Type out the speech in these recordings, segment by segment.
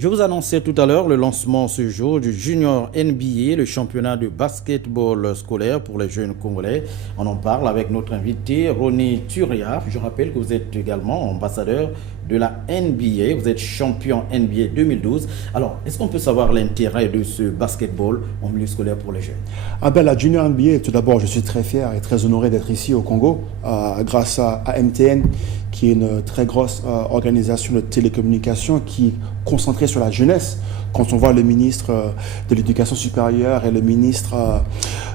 Je vous annonçais tout à l'heure le lancement ce jour du Junior NBA, le championnat de basketball scolaire pour les jeunes Congolais. On en parle avec notre invité, Ronnie Turia. Je rappelle que vous êtes également ambassadeur de la NBA. Vous êtes champion NBA 2012. Alors, est-ce qu'on peut savoir l'intérêt de ce basketball en milieu scolaire pour les jeunes? La Junior NBA, tout d'abord, je suis très fier et très honoré d'être ici au Congo grâce à MTN, qui est une très grosse organisation de télécommunications qui est concentrée sur la jeunesse. Quand on voit le ministre de l'Éducation supérieure et le ministre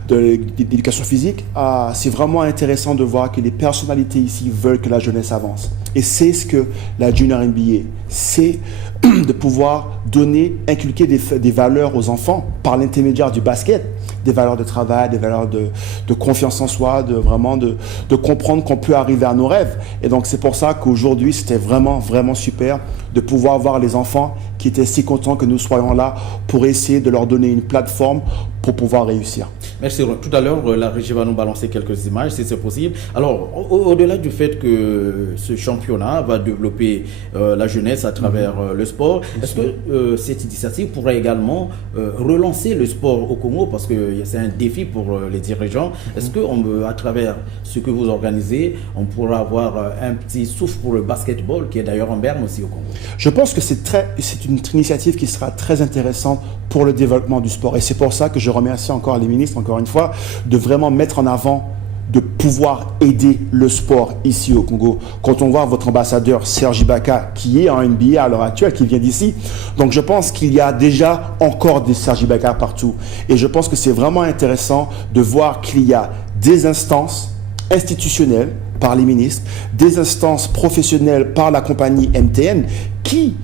de l'Éducation physique, c'est vraiment intéressant de voir que les personnalités ici veulent que la jeunesse avance. Et c'est ce que la Junior NBA, c'est de pouvoir donner, inculquer des valeurs aux enfants par l'intermédiaire du basket, des valeurs de travail, des valeurs de confiance en soi, de comprendre qu'on peut arriver à nos rêves. Et donc c'est pour ça qu'aujourd'hui, c'était vraiment super de pouvoir voir les enfants qui étaient si contents que nous soyons là pour essayer de leur donner une plateforme pour pouvoir réussir. Merci. Tout à l'heure, la régie va nous balancer quelques images, si c'est possible. Alors, au-delà du fait que ce championnat va développer la jeunesse à travers le sport, est-ce que cette initiative pourrait également relancer le sport au Congo? Parce que c'est un défi pour les dirigeants. Est-ce qu'à travers ce que vous organisez, on pourra avoir un petit souffle pour le basketball, qui est d'ailleurs en berne aussi au Congo? Je pense que c'est une initiative qui sera très intéressante pour le développement du sport. Et c'est pour ça que je remercie encore les ministres, encore une fois, de vraiment mettre en avant, de pouvoir aider le sport ici au Congo. Quand on voit votre ambassadeur Serge Ibaka qui est en NBA à l'heure actuelle, qui vient d'ici, donc je pense qu'il y a déjà encore des Serge Ibaka partout. Et je pense que c'est vraiment intéressant de voir qu'il y a des instances institutionnelles par les ministres, des instances professionnelles par la compagnie MTN qui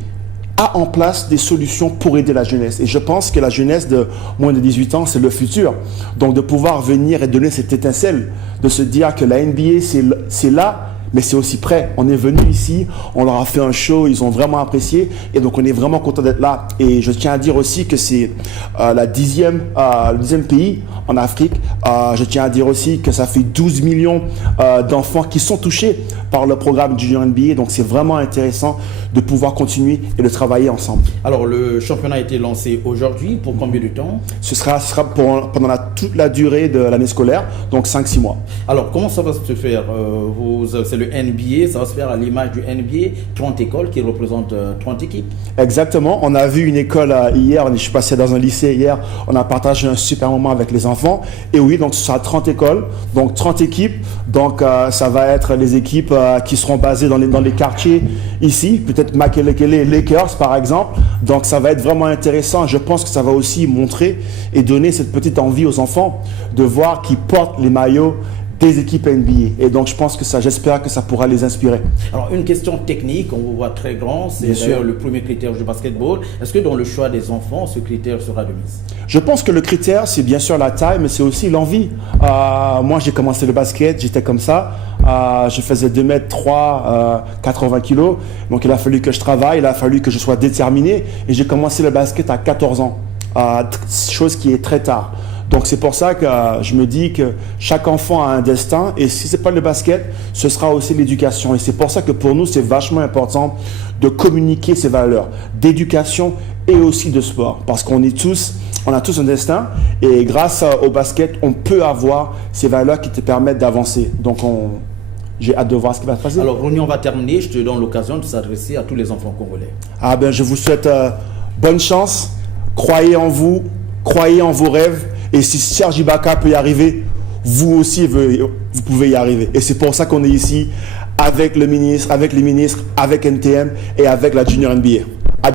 a en place des solutions pour aider la jeunesse. Et je pense que la jeunesse de moins de 18 ans, c'est le futur. Donc de pouvoir venir et donner cette étincelle, de se dire que la NBA, c'est là, mais c'est aussi prêt. On est venu ici, on leur a fait un show, ils ont vraiment apprécié. Et donc on est vraiment content d'être là. Et je tiens à dire aussi que c'est le 10e pays en Afrique. Je tiens à dire aussi que ça fait 12 millions d'enfants qui sont touchés par le programme du Junior NBA. Donc c'est vraiment intéressant de pouvoir continuer et de travailler ensemble. Alors le championnat a été lancé aujourd'hui. Pour combien de temps? Ce sera pendant toute la durée de l'année scolaire, donc 5-6 mois. Alors comment ça va se faire? C'est le NBA, ça va se faire à l'image du NBA, 30 écoles qui représentent 30 équipes. Exactement. On a vu une école hier, je suis passé dans un lycée hier, on a partagé un super moment avec les enfants. Et oui, donc ce sera 30 écoles, donc 30 équipes. Donc ça va être les équipes qui seront basées dans les quartiers ici, peut-être Makelekele, Lakers par exemple. Donc ça va être vraiment intéressant. Je pense que ça va aussi montrer et donner cette petite envie aux enfants de voir qu'ils portent les maillots des équipes NBA. Et donc, je pense que j'espère que ça pourra les inspirer. Alors, une question technique, on vous voit très grand, c'est d'ailleurs le premier critère du basketball. Est-ce que dans le choix des enfants, ce critère sera de mise? Je pense que le critère, c'est bien sûr la taille, mais c'est aussi l'envie. Moi, j'ai commencé le basket, j'étais comme ça. Je faisais 2m3, 80 kilos. Donc, il a fallu que je travaille, il a fallu que je sois déterminé. Et j'ai commencé le basket à 14 ans, chose qui est très tard. Donc c'est pour ça que je me dis que chaque enfant a un destin et si ce n'est pas le basket, ce sera aussi l'éducation. Et c'est pour ça que pour nous, c'est vachement important de communiquer ces valeurs d'éducation et aussi de sport. Parce on a tous un destin et grâce au basket, on peut avoir ces valeurs qui te permettent d'avancer. Donc j'ai hâte de voir ce qui va se passer. Alors Ronnie, on va terminer. Je te donne l'occasion de s'adresser à tous les enfants congolais. Je vous souhaite bonne chance. Croyez en vous, croyez en vos rêves. Et si Serge Ibaka peut y arriver, vous aussi, vous pouvez y arriver. Et c'est pour ça qu'on est ici avec le ministre, avec les ministres, avec NTM et avec la Junior NBA.